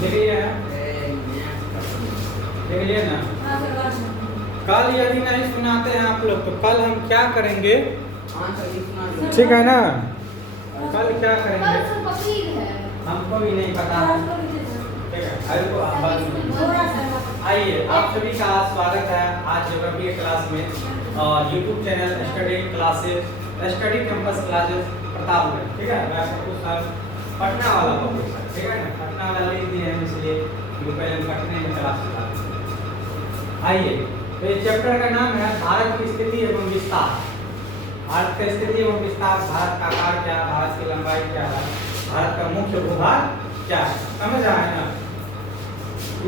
लिख लिया है, लिख लिया ना। कल यदि नहीं सुनाते हैं आप लोग तो कल हम क्या करेंगे, ठीक है ना? कल क्या करेंगे हमको भी नहीं पता, ठीक है? आइए, आप सभी का स्वागत है आज ज्योग्राफी के क्लास में और YouTube channel study classes, study campus classes Pratapgarh, ठीक है? मैं आपको सर पटना वाला प्रोफेसर, ठीक है ना? पटना वाला लिख दिए हैं इसलिए पहले पटने में क्लास चलाते हैं। आइए, तो इस चैप्टर का नाम है भारत की स्थिति एवं विस्तार। भारत की स्थिति एवं विस्तार, भारत का आकार क्या, भारत की लंबाई क्या है, भारत का मुख्य भूभाग क्या है, समझ आए ना?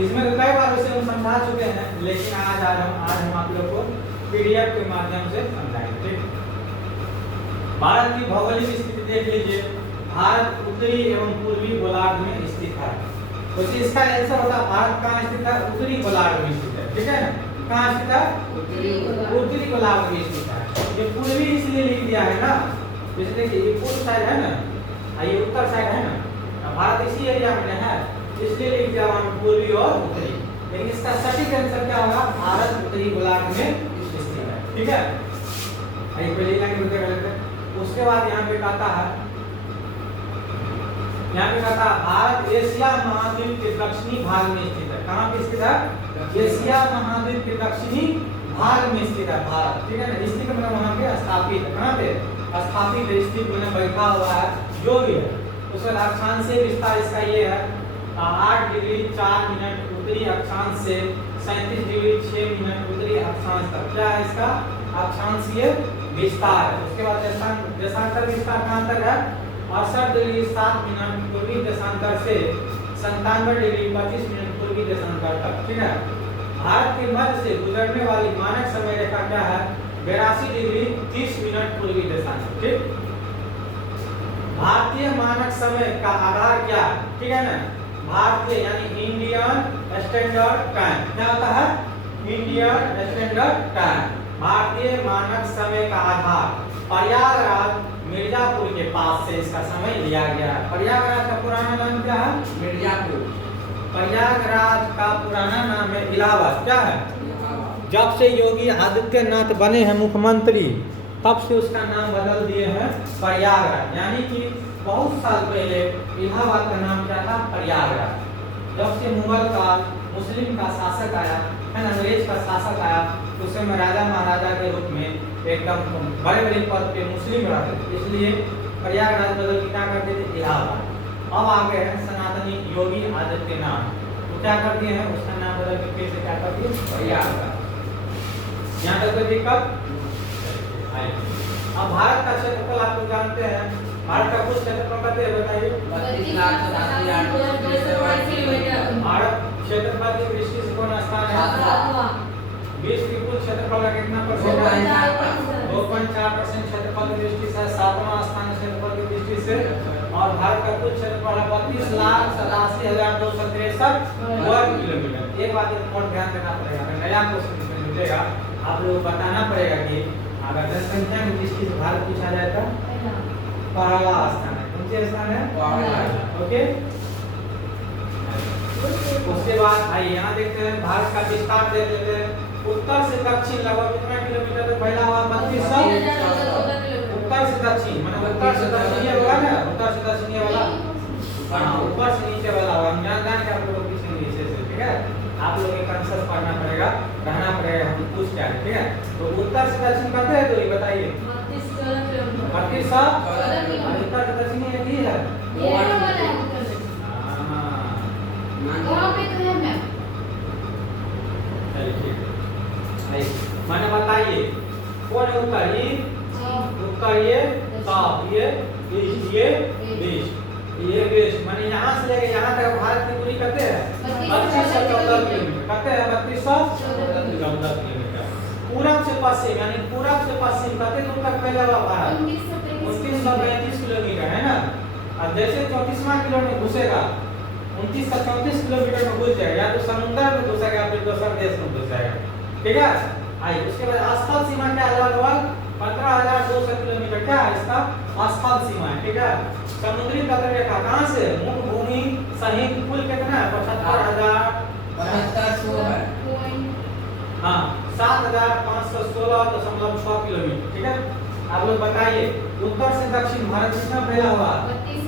इसमें तो कई बार उसे हम समझा चुके हैं, लेकिन आज हम आप लोग को पीडीएफ के माध्यम से समझाएंगे। भारत की भौगोलिक स्थिति देख लीजिए, भारत उत्तरी एवं पूर्वी गोलार्ध में स्थित है। तो इसका आंसर होगा भारत कहाँ स्थित है? उत्तरी गोलार्ध में स्थित है, ठीक है ना? कहाँ स्थित है? उत्तरी गोलार्ध में स्थित है। ये पूर्वी इसलिए लिख दिया है ना, जैसे देखिए ये पूर्व साइड है ना, ये उत्तर साइड है ना, भारत इसी एरिया में है इसलिए लिख दिया वहां पूर्वी और उत्तरी। लेकिन इसका सटीक आंसर क्या होगा? भारत उत्तरी गोलार्ध में स्थित है, ठीक है? आइए पहली लाइन को देख लेते हैं। उसके बाद यहाँ पे कहता है, भारत एशिया महाद्वीप के दक्षिणी भाग में स्थित है। कहाँ पे स्थित है? एशिया महाद्वीप के दक्षिणी भाग में स्थित है भारत, ठीक है ना? स्थित मतलब वहाँ पे स्थापित है। कहाँ पे स्थापित है? स्थित मतलब बैठा हुआ है, जो भी है। उसका अक्षांशीय विस्तार इसका ये है 8 डिग्री 4 मिनट उत्तरी अक्षांश से 37 डिग्री 6 मिनट उत्तरी अक्षांश तक। क्या है इसका? अक्षांशीय विस्तार है। उसके बाद देशांतर विस्तार कहाँ तक है? 68 डिग्री 7 मिनट पूर्वी देशांतर से 97 डिग्री 25 मिनट पूर्वी देशांतर तक, ठीक है? भारत के मध्य से गुजरने वाली मानक समय रेखा क्या है? 82 डिग्री 30 मिनट पूर्वी देशांतर, ठीक? भारतीय मानक समय का आधार क्या है? ठीक है ना? भारतीय यानी इंडियन स्टैंडर्ड टाइम। क्या होता है? Indian standard time. भारतीय मानक समय का आधार प्रयागराज मिर्जापुर के पास से इसका समय लिया गया है। प्रयागराज का पुराना नाम क्या है? मिर्जापुर। प्रयागराज का पुराना नाम है इलाहाबाद। क्या है? जब से योगी आदित्यनाथ बने हैं मुख्यमंत्री, तब से उसका नाम बदल दिए हैं प्रयागराज। यानी कि बहुत साल पहले इलाहाबाद का नाम क्या था? प्रयागराज। जब से मुगल का मुस्लिम का शासक आया है, अंग्रेज का शासक आया, उस समय राजा महाराजा के रूप में एकदम बड़े बड़े पद पे मुस्लिम रहते थे, इसलिए प्रयागराज बदल के क्या करते थे? इलाहाबाद। अब आ गए हैं सनातनी योगी आदित्यनाथ, तो क्या कर दिए हैं? उसका नाम बदल के फिर से क्या कर दिए? प्रयागराज। यहाँ तक कोई दिक्कत? अब भारत का क्षेत्रफल आप लोग जानते हैं, भारत का कुल क्षेत्रफल कितना है बताइए? 32,87,800। भारत क्षेत्रफल की दृष्टि से कौन स्थान है? विश्व के कुल क्षेत्रफल का कितना परसेंट है? 2.4% क्षेत्रफल की दृष्टि से 7वां स्थान क्षेत्रफल की दृष्टि से। और भारत का कुल क्षेत्रफल 32,87,263 वर्ग किलोमीटर। एक बात और ध्यान देना पड़ेगा, नया क्वेश्चन मिलेगा, आप लोग बताना पड़ेगा कि अगर जनसंख्या की दृष्टि से भारत पूछा जाए तो पहला स्थान है। कौन सा स्थान है? ओके। उसके बाद आइए यहाँ देखते हैं भारत का विस्तार देख लेते हैं। उत्तर से दक्षिण लगभग कितना किलोमीटर तक फैला हुआ? 3200। उत्तर से दक्षिण मतलब उत्तर से दक्षिण ये होगा ना, उत्तर से दक्षिण ये वाला, हाँ ऊपर से नीचे वाला होगा। हम जान के आप लोगों को पीछे नीचे से, ठीक है? आप लोग एक आंसर पढ़ना पड़ेगा, रहना पड़ेगा, हम पूछ क्या है, ठीक है? तो उत्तर से दक्षिण कहते हैं तो ये बताइए 3200। उत्तर से दक्षिण ये ही है। मैंने बताइए कौन है उत्तर? ये उत्तर, ये साउथ, ये ईस्ट, ये वेस्ट। माने यहाँ से लेके यहाँ तक भारत की दूरी कितने है? 3214 किलोमीटर। कितने है? 3214 किलोमीटर। पूरब से पश्चिम यानी पूरब से पश्चिम कितने दूर तक फैला हुआ भारत? 2935 किलोमीटर, है ना? अब जैसे 34वां किलोमीटर घुसेगा, 29 का 34 किलोमीटर में घुस जाएगा, या तो समुद्र में घुसेगा फिर दूसरे देश में घुस जाएगा, ठीक है? आइए उसके बाद स्थल सीमा क्या है? लगभग 15,200 किलोमीटर क्या है इसका? स्थल सीमा है, ठीक है? समुद्री तट रेखा कहाँ से? मुख्य भूमि सही कुल कितना है 75,000 हाँ 7,516.6 किलोमीटर। ठीक है, आप लोग बताइए उत्तर से दक्षिण भारत कितना फैला हुआ? 32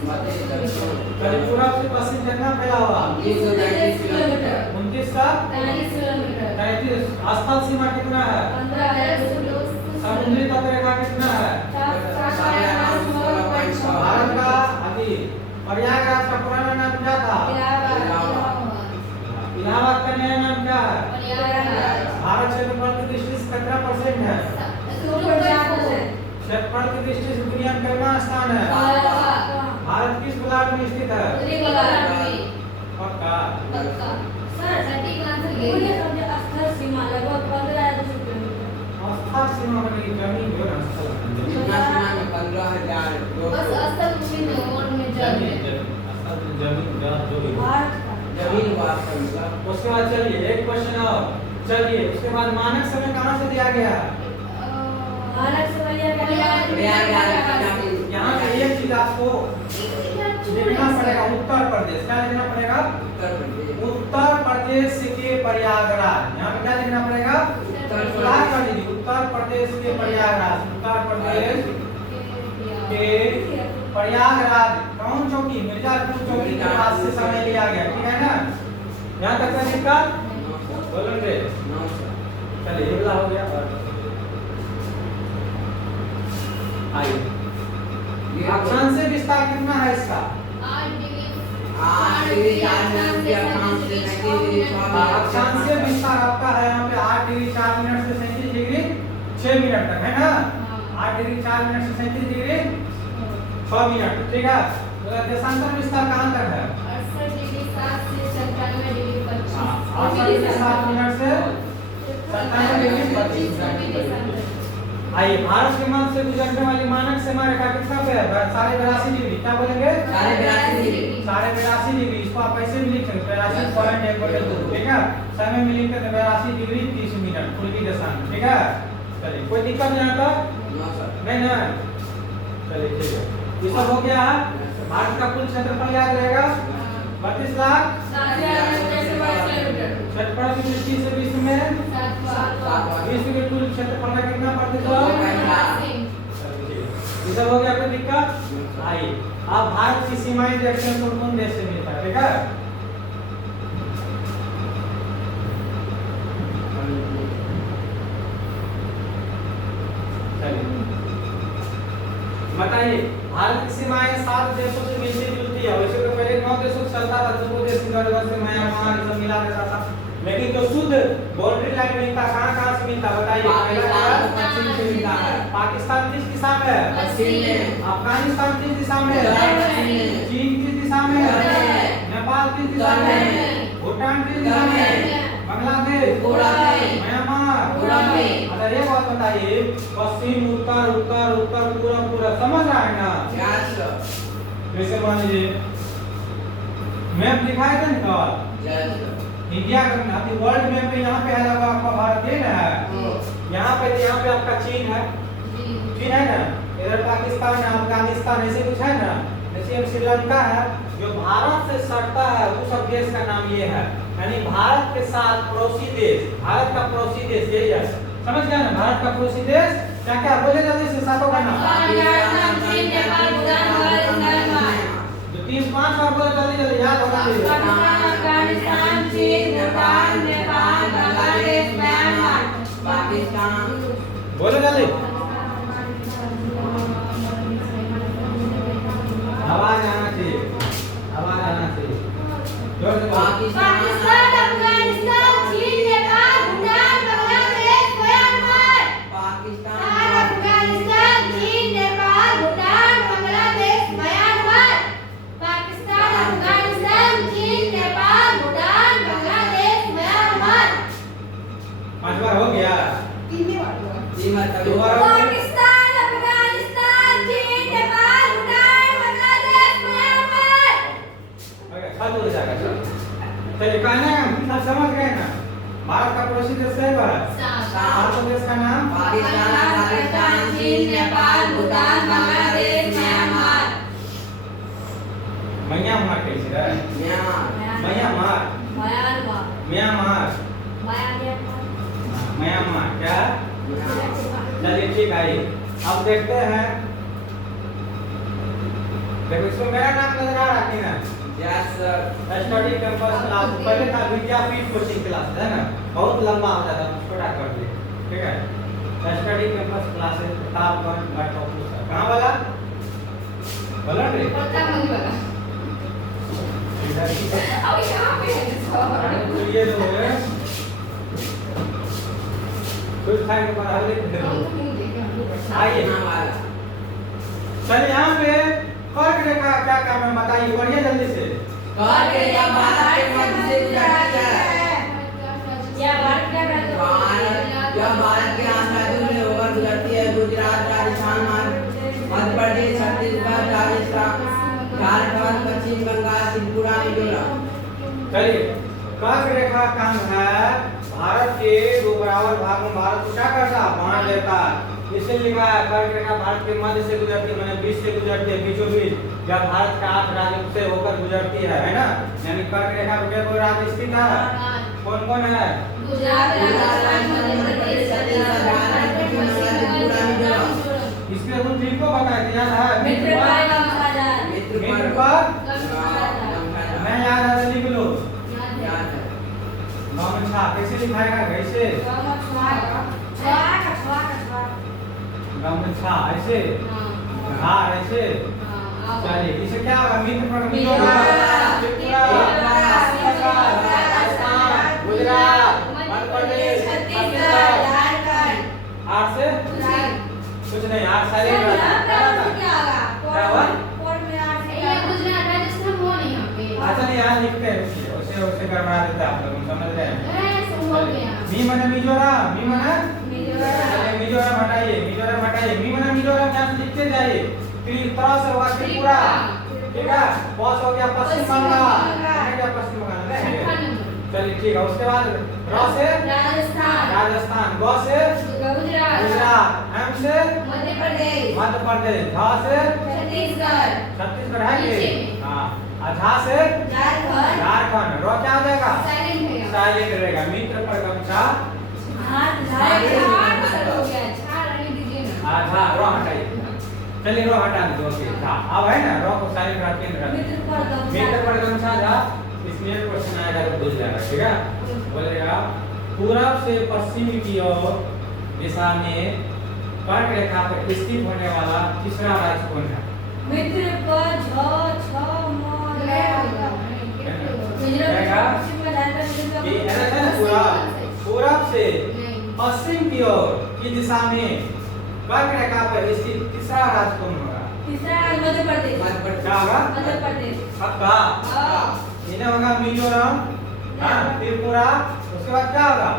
करीब पूर्व से पश्चिम कितना फैला हुआ? 29 किलोमीटर 29 का 33। स्थल सीमा कितना है? समुद्री तट रेखा कितना है? भारत का अभी प्रयागराज का पुराना नाम क्या था? इलाहाबाद का नया नाम क्या है? भारत क्षेत्रफल की दृष्टि से कितना % है? क्षेत्रफल की दृष्टि से दुनिया में कितना स्थान है? भारत किस गोलार्ध में स्थित है? पक्का? स्थल सीमा में जमीन जो है स्थल जितना सीमा में 15,000 जमीन जो भी जमीन वास्तव। उसके बाद चलिए एक क्वेश्चन और चलिए उसके बाद मानक समय कहाँ से दिया गया? यहाँ पे एक चीज आपको देखना पड़ेगा, उत्तर प्रदेश। क्या लिखना पड़ेगा? उत्तर प्रदेश के प्रयागराज। यहाँ पे क्या लिखना पड़ेगा? उत्तर प्रदेश के प्रयागराज। उत्तर प्रदेश के प्रयागराज कौन चौकी? मिर्जापुर चौकी के पास से समय लिया गया। ठीक है ना? यहाँ तक का दिक्कत बोलेंगे। चलिए ये वाला हो गया। आइए अक्षांश विस्तार कितना है इसका? 8 डिग्री 4 मिनट से अक्षांश विस्तार आपका है यहाँ पे 8 डिग्री 4 मिनट से 37 डिग्री 6 मिनट तक है ना? 8 डिग्री 4 मिनट से 37 डिग्री 6 मिनट। ठीक है, तो देशांतर विस्तार कहाँ तक है? 68 डिग्री 7 से 97 डिग्री 25। 7 मिनट से 97 डिग्री 25। आइए भारत के मध्य से गुजरने वाली मानक सीमा रेखा कितना पे है? 82.5 डिग्री। क्या बोलेंगे? 82.5 डिग्री। इसको आप ऐसे भी लिख सकते हैं 82.1/2। ठीक है, समय में लिखते हैं 82 डिग्री 30 मिनट पूर्वी देशांत। ठीक है, चलिए कोई दिक्कत यहाँ तक नहीं ना? चलिए ठीक है, ये सब हो गया है। भारत का कुल क्षेत्रफल याद रहेगा 32 लाख। क्षेत्रफल की दृष्टि से विश्व में विश्व के कुल क्षेत्रफल का कितना प्रतिशत? ये सब हो गया। कोई दिक्कत? आइए आप भारत की सीमाएं देखते हैं कौन कौन देश से मिलता है। ठीक है, बताइए भारत की सीमाएं 7 देशों से मिलती जुलती है। वैसे तो पहले 9 देशों से चलता था, 2 देश से म्यांमार सब मिला रहता था, लेकिन जो शुद्ध बाउंड्री लाइन मिलता कहाँ से मिलता बताइए? पश्चिम से मिलता है। पाकिस्तान किस दिशा में है? पश्चिम में। अफगानिस्तान किस दिशा में है? चीन किस दिशा में है? नेपाल किस दिशा में है? भूटान किस दिशा में है? बांग्लादेश, म्यांमार। अच्छा ये बात बताइए पश्चिम उत्तर उत्तर उत्तर पूरा पूरा समझ रहा है ना? जैसे मान लीजिए मैप दिखाया था ना इंडिया का, अभी वर्ल्ड मैप में यहाँ पे है लगा आपका भारत ये ना है। यहाँ पे आपका चीन है ना, इधर पाकिस्तान है, अफगानिस्तान ऐसे कुछ है ना, जैसे श्रीलंका है। जो भारत से सटता है उस सब देश का नाम ये है, यानी भारत के साथ पड़ोसी देश, भारत का पड़ोसी देश यही है। समझ गया ना? भारत का पड़ोसी देश क्या क्या बोले जल्दी से सातों का नाम? 3-5 बार बोले जल्दी जल्दी याद होगा। अफगानिस्तान, चीन, भूटान, नेपाल, बांग्लादेश, म्यांमार, पाकिस्तान। बोलो जल्दी। आवाज आना चाहिए, आवाज आना चाहिए। जोर से पाकिस्तान, अफगानिस्तान, चीन, नेपाल, भूटान, बांग्लादेश, म्यांमार। पाकिस्तान, अफगानिस्तान, चीन, नेपाल, भूटान, बांग्लादेश, म्यांमार। पाकिस्तान, अफगानिस्तान, चीन, नेपाल, भूटान, बांग्लादेश, म्यांमार। 5 बार हो गया। दोबारा पाकिस्तान, अफगानिस्तान, चीन, नेपाल, भूटान, बांग्लादेश, म्यांमार। खत्म हो जाएगा। चलिए कहना सब समझ गए ना? भारत का पड़ोसी देश है भारत। भारत देश का नाम पाकिस्तान, अफगानिस्तान, चीन, नेपाल, भूटान, बांग्लादेश, म्यांमार। म्यांमार कैसे है म्यांमार म्यांमार म्यांमार क्या चलिए ठीक है अब देखते हैं देखो इसमें मेरा नाम नजर आ रहा है ना yes sir study campus class पहले था विद्यापीठ कोचिंग क्लास है ना बहुत लंबा हो जाता है छोटा कर दिए ठीक है स्टडी कैंपस क्लासेस प्रतापगंज घाटोपुर कहां वाला बोला रे इधर ही तो ये जो है कुछ खाने के बाद आइए चलिए यहाँ पे कर्क रेखा क्या काम है बताइए पढ़िए जल्दी से कर्क रेखा भारत के मध्य से गुजरती है यह भारत के 8 राज्यों में होकर गुजरती है गुजरात राजस्थान मध्य प्रदेश छत्तीसगढ़ राजस्थान झारखंड पश्चिम बंगाल त्रिपुरा मिजोरम चलिए कर्क रेखा काम है भारत के दो बराबर भागों में भारत को क्या करता है बांट देता है इससे लिखा है कर्क रेखा भारत के मध्य से गुजरती है माने बीच से गुजरती है बीचों बीच या भारत के 8 राज्यों से होकर गुजरती है ना यानी कर्क रेखा पे कोई राज्य स्थित है कौन कौन है गुजरात राजस्थान मध्य प्रदेश छत्तीसगढ़ त्रिपुरा मिजोरम इसके रूल ठीक को बताया याद है मित्र पर मैं याद है तो लिख लो गमछा कैसे लिखाएगा कैसे गमछा ऐसे धार ऐसे चलिए इसे क्या होगा मित्र पर गुजरात मध्य प्रदेश छत्तीसगढ़ आठ से कुछ नहीं आठ सारे चलिए यहाँ लिखते हैं उसे उसे करवा देते हैं आप लोग समझ रहे हैं मी मने मिजोरम मी मने मिजोरम हटाइए मी मने मिजोरम यहाँ से लिखते जाइए फिर तरह से होगा त्रिपुरा ठीक है पॉस हो गया पश्चिम बंगाल क्या पश्चिम बंगाल चलिए ठीक है उसके बाद र से राजस्थान ग से गुजरात एम से मध्य प्रदेश ध से छत्तीसगढ़ है ये हाँ झा से झारखंड रो क्या हो जाएगा साइलेंट रहेगा मित्र पर गमछा झा रो हटाइए चलिए रो हटा दो ओके झा अब है ना रो को साइलेंट रख के मित्र पर गमछा झा इसमें क्वेश्चन आएगा तो भूल जाएगा ठीक है बोलेगा पूरब से पश्चिम की ओर दिशा में कर्क रेखा पर स्थित होने वाला तीसरा राज्य कौन है मित्र पर झ छ म पूरब से पश्चिम की ओर की दिशा में कर्क रेखा पर स्थित तीसरा राज्य कौन होगा तीसरा मध्य प्रदेश क्या होगा मध्य प्रदेश पक्का इन्हें होगा मिजोरम त्रिपुरा उसके बाद क्या होगा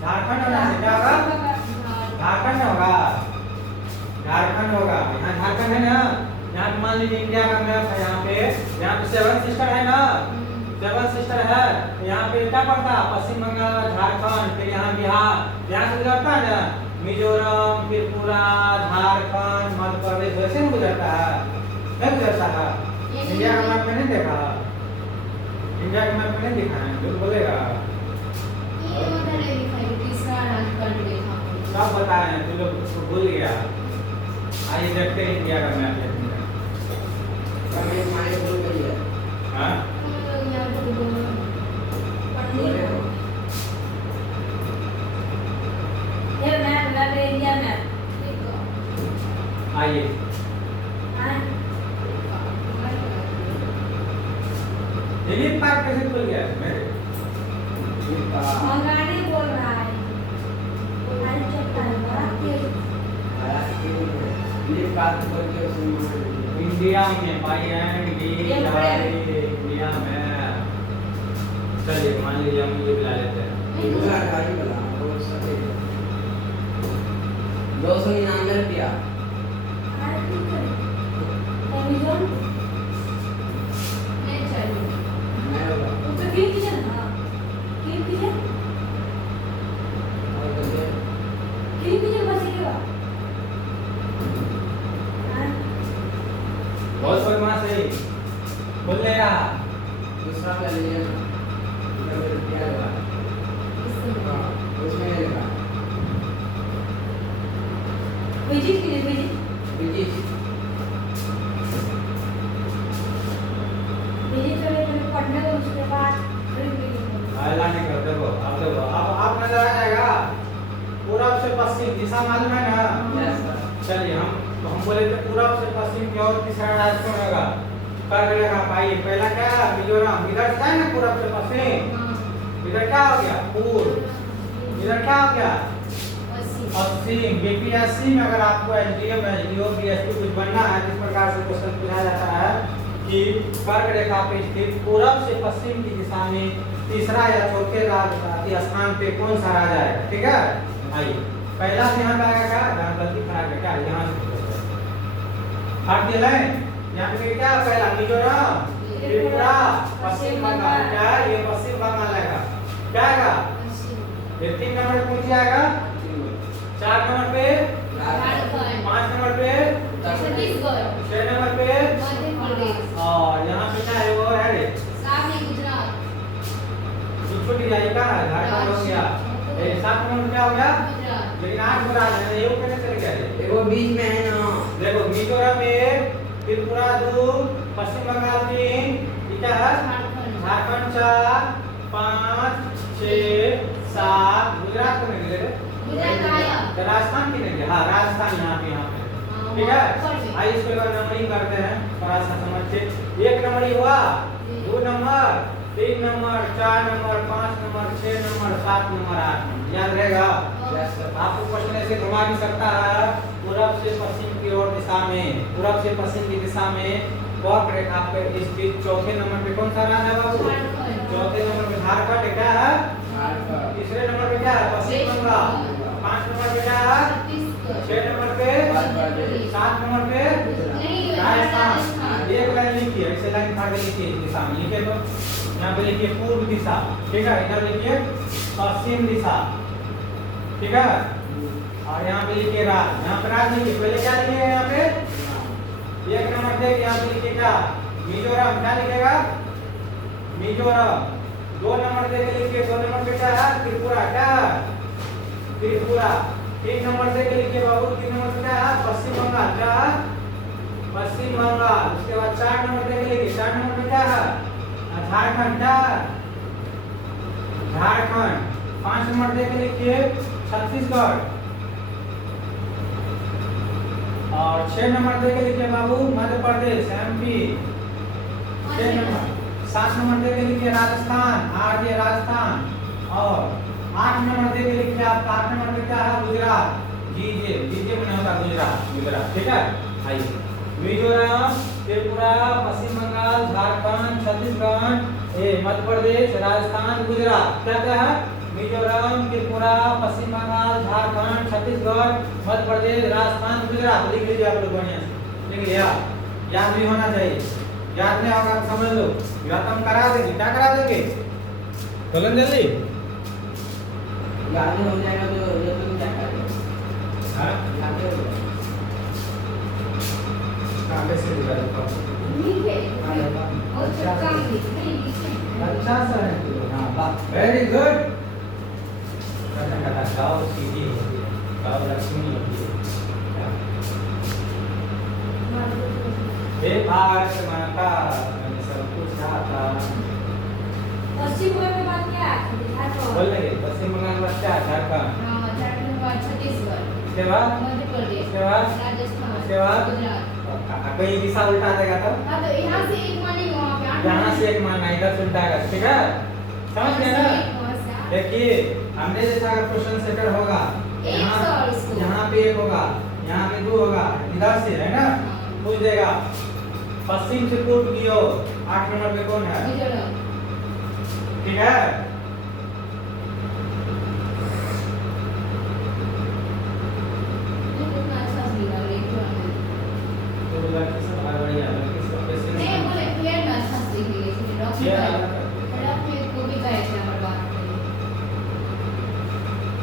झारखंड होना है क्या होगा झारखंड होगा यहाँ झारखंड है ना यहाँ मान लीजिए इंडिया का मैप है यहाँ पे 7 सिस्टर है ना 7 सिस्टर है यहाँ पे क्या पड़ता है पश्चिम बंगाल झारखंड फिर यहाँ बिहार यहाँ से गुजरता है ना मिजोरम त्रिपुरा झारखंड मध्य प्रदेश वैसे नहीं गुजरता है नहीं गुजरता है इंडिया का मैप में नहीं देखा इंडिया का मैप में नहीं दिखा है झूठ बोलेगा सब बताए हैं तू लोग उसको भूल गया आइए देखते हैं इंडिया का मैप हाँ ये मैप इंडिया मैप आइए दिलीप पार्क कैसे खुल गया मेरे मंगाने बोल रहा है इंडिया में इंडिया में चलिए मान लीजिए हम ये बुला लेते हैं 299 रुपया बहुत बदमाश है बोल लेगा दूसरा ले लीजिए ना, इधर से क्या लगा, हाँ उसमें ये लगा, विजिट के लिए विजिट विजिट विजिट करें मैंने पढ़ने को उसके बाद ऐलान नहीं कर देखो अब नजर आ जाएगा पूरब से पश्चिम दिशा मालूम है ना। Yes sir. चलिए हम बोले थे पूरब से पश्चिम की ओर तीसरा राज्य कौन होगा कर लेगा भाई। पहला क्या है मिजोरम, इधर से है ना पूरब से पश्चिम, इधर क्या हो गया पूर्व, इधर क्या हो गया पश्चिम। बीपीएससी में अगर आपको एसडीएम एसडीओ बीएसपी कुछ बनना है इस प्रकार से क्वेश्चन पूछा जाता है कि कर्क रेखा पे स्थित पूरब से पश्चिम की दिशा में तीसरा या चौथे राज्य स्थान पे कौन सा राजा है। ठीक है आइए पहला से यहाँ का आएगा क्या गलती खराब है क्या यहाँ से हट दिया है यहाँ पे क्या पहला मिजोरम त्रिपुरा पश्चिम बंगाल क्या है ये पश्चिम बंगाल आएगा क्या आएगा ये 3 नंबर कौन सी आएगा 4 नंबर पे 5 नंबर पे 6 नंबर पे और यहाँ पे क्या है वो है रे छोटी जाएगी का झारखंड हो गया 7 नंबर क्या हो गया लेकिन 8 नंबर आ जाए ये कैसे चले गए वो बीच में है ना, देखो मिजोरम में त्रिपुरा 2 पश्चिम बंगाल 3 क्या है झारखंड 4 5 6 7 गुजरात को नहीं ले तो राजस्थान की नहीं हाँ राजस्थान यहाँ पे ठीक है। आइए इसको एक बार नंबरिंग करते हैं थोड़ा सा समझ के। 1 नंबर हुआ 2 number 3 number 4 number 5 number 6 number 7 number 8 number याद रहेगा। आपको क्वेश्चन ऐसे घुमा भी सकता है पूरब से पश्चिम की ओर दिशा में, पूरब से पश्चिम की दिशा में कर्क रेखा पे स्थित चौथे नंबर पे कौन सा राज्य है बाबू चौथे नंबर पे झारखंड क्या है तीसरे नंबर पे क्या है पश्चिम बंगाल 5 नंबर पे क्या है 6 नंबर पे 7 नंबर पे राजस्थान। एक लाइन लिखिए ऐसे लाइन फाड़ के लिखिए दिशा में लिखे तो यहाँ पे लिखिए पूर्व दिशा ठीक है इधर लिखिए पश्चिम दिशा ठीक है और यहाँ पे लिखिए राज, यहाँ पे राज लिखिए पहले क्या लिखिएगा यहाँ पे 1 नंबर देख यहाँ पे लिखिएगा मिजोरम क्या लिखिएगा मिजोरम। 2 नंबर देख लिखिए 2 नंबर पे क्या है त्रिपुरा क्या है त्रिपुरा। 3 नंबर देख लिखिए बाबू 3 नंबर पे क्या है पश्चिम बंगाल क्या है पश्चिम बंगाल। उसके बाद 4 नंबर देख लिखिए 4 नंबर पे क्या है झारखंड क्या झारखंड। 5 नंबर देख लिखिए छत्तीसगढ़ और 6 नंबर देख लिखिए बाबू Madhya Pradesh MP 6 number. 7 number देख लिखिए राजस्थान आरजे राजस्थान और 8 नंबर देख लिखिए आपका 8 नंबर पे क्या है गुजरात जीजे जीजे में होगा गुजरात गुजरात ठीक है। आइए मिजोरम त्रिपुरा पश्चिम बंगाल झारखंड छत्तीसगढ़ मध्य प्रदेश राजस्थान गुजरात क्या क्या है मिजोरम त्रिपुरा पश्चिम बंगाल झारखंड छत्तीसगढ़ मध्य प्रदेश राजस्थान गुजरात लिख लीजिए आप लोग बढ़िया से लिख लिया याद भी होना चाहिए। याद नहीं होगा तो समझ लो या तो हम करा देंगे क्या करा देंगे बोलन जल्दी याद नहीं हो जाएगा तो ये तुम क्या करोगे हां याद हो जाएगा कैसे दिखा दो अच्छा सर हां वाह वेरी गुड करना कथा गाओ सीधी होती है गाओ लक्ष्मी होती है हे भारत माता मैंने सब कुछ आता पश्चिम बंगाल में बात क्या है झारखंड बोल लगे पश्चिम बंगाल में क्या झारखंड झारखंड के बाद छत्तीसगढ़ उसके बाद मध्य प्रदेश उसके बाद राजस्थान उसके बाद गुजरात कहीं दिशा उल्टा देगा तो हाँ तो यहाँ से एक मानेंगे वहाँ पे 8 यहाँ से एक मानना इधर से उल्टा है ठीक है समझ गए ना। देखिए हमने जैसा अगर क्वेश्चन सेटर होगा यहाँ पे 1 होगा यहाँ पे 2 होगा इधर से है ना पूछ देगा पश्चिम से पूर्व की ओर 8 नंबर पे कौन है ठीक है।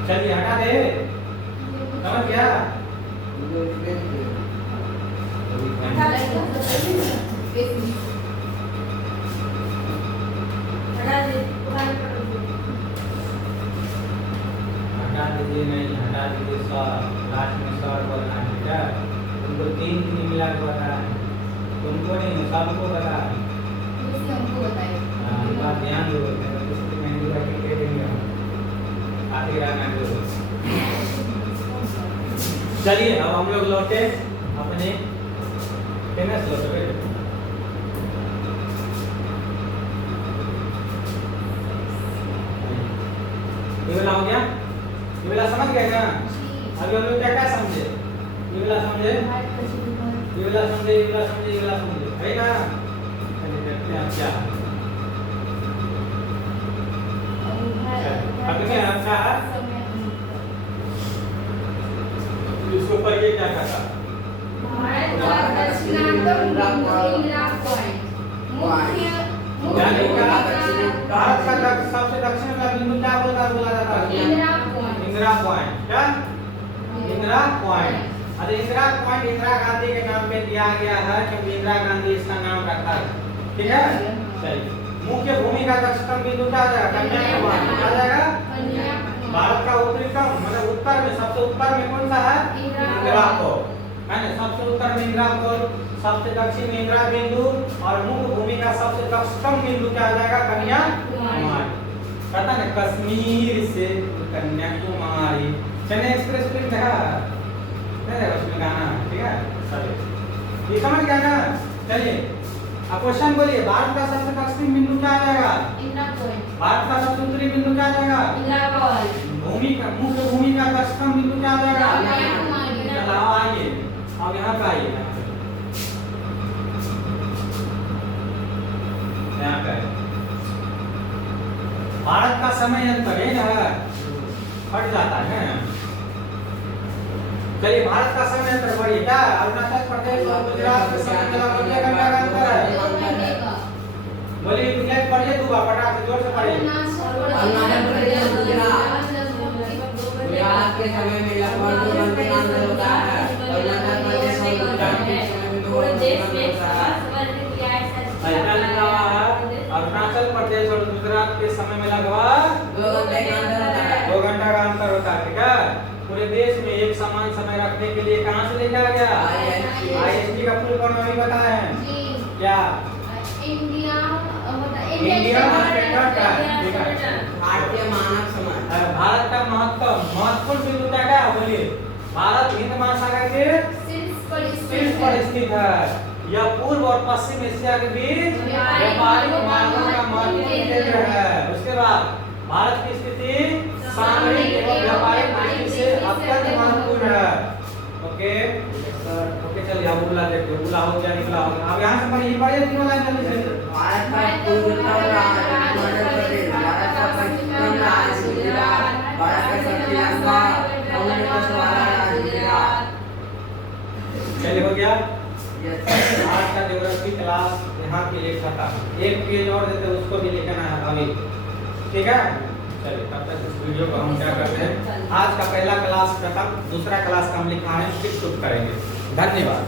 चलिए हटा दे समझ गया दीजिए, नहीं हटा दीजिए, सौर लास्ट में सौर बोलना है, ठीक है। उनको तीन तीन मिला के बताना है, तुमको नहीं सबको बताना है। इसलिए हमको बताइए। ये बात ध्यान दो, किसी मेहंदी का टिकट देंगे हम आखिर आना दो। चलिए अब हम लोग लौटे अपने फेमस लौटे। ये वाला हो गया, ये वाला समझ गए ना? अभी हम लोग क्या क्या समझे? ये वाला समझे, ये वाला समझे, ये वाला समझे, ये वाला समझे, है ना? चलिए देखते हैं क्या अब क्या अच्छा है। इसके ऊपर ये क्या कहता? भारत का दक्षिणांतम इंदिरा पॉइंट मुख्य यानी क्या? भारत का सबसे दक्षिण का बिंदु क्या बोला जाता है? इंदिरा पॉइंट। इंदिरा पॉइंट। क्या? इंदिरा पॉइंट। अरे इंदिरा पॉइंट इंदिरा गांधी के नाम पे दिया गया है क्योंकि इंदिरा गांधी इसका नाम रखा है, ठीक है। चलिए मुख्य भूमि का दक्षिणतम बिंदु क्या आ जाएगा? कन्याकुमारी। क्या जाएगा? भारत का उत्तरीतम मतलब उत्तर में सबसे उत्तर में कौन सा है? इंदिरापुर, है ना। सबसे उत्तर में इंदिरापुर, सबसे दक्षिण में इंदिरा बिंदु और मुख्य भूमि का सबसे दक्षिणतम बिंदु क्या आ जाएगा? कन्याकुमारी। पता ना कश्मीर से कन्याकुमारी। चेन्नई एक्सप्रेस फिल्म देखा है उसमें गाना, ठीक है। चलिए ये समझ गया ना? चलिए अब क्वेश्चन बोलिए, भारत का सबसे दक्षिणी बिंदु क्या आ जाएगा? इंदिरा पॉइंट। भारत का सबसे उत्तरी बिंदु क्या आ जाएगा? इंदिरा पॉइंट। भूमि का मुख्य भूमि का दक्षिणतम बिंदु क्या आ जाएगा? कन्याकुमारी। चलाओ आइए, अब यहाँ पे आइए, यहाँ पे भारत का समय अंतर है ना, फट जाता है ना। चलिए भारत का समय अंतर बढ़िए, क्या अरुणाचल प्रदेश और गुजरात के समय अंतर कितने घंटा का अंतर है? 2 घंटे का। बोलिए इंग्लिश पढ़िए, दूंगा पटाख से जोर से पढ़िए। अरुणाचल प्रदेश गुजरात के समय में लगभग 2 घंटे का अंतर होता है। अरुणाचल प्रदेश और गुजरात के समय में 2 घंटे का अंतर होता है। अरुणाचल प्रदेश और गुजरात के समय में लगभग 2 घंटे का अंतर होता है। 2 घंटा का अंतर होता है, ठीक है। पूरे देश में एक समान समय रखने के लिए कहाँ से लेके आ गया? IST का फुल फॉर्म अभी बताए हैं जी। क्या? इंडिया इंडिया स्टैंडर्ड टाइम, ठीक है। भारतीय मानक समय। भारत का महत्वपूर्ण बिंदु क्या है? बोलिए भारत हिंद महासागर के शीर्ष पर स्थित है। यह पूर्व और पश्चिम एशिया के बीच व्यापारिक मार्गों का महत्वपूर्ण केंद्र है। उसके बाद भारत की स्थिति सामरिक एवं व्यापारिक दृष्टि से अत्यंत महत्वपूर्ण है। ओके ओके चलिए अब बुला देखते हैं, बुला हो क्या निकला हो। अब यहाँ से पढ़िए, पढ़िए तीनों लाइन जल्दी से। भारत का पूर्वोत्तर राज्य हिमाचल प्रदेश, भारत का पश्चिम राज्य गुजरात, भारत का श्रीलंका, कांग्रेस वाला राज्य गुजरात। चलिए हो गया आज का ज्योग्राफी क्लास यहाँ के लिए खत्म। एक पेज और देते हैं, उसको भी लिखना है अभी, ठीक है। चलिए तब तक इस वीडियो को हम क्या करते हैं, आज का पहला क्लास खत्म, दूसरा क्लास का हम लिखा है फिर शुरू करेंगे। धन्यवाद।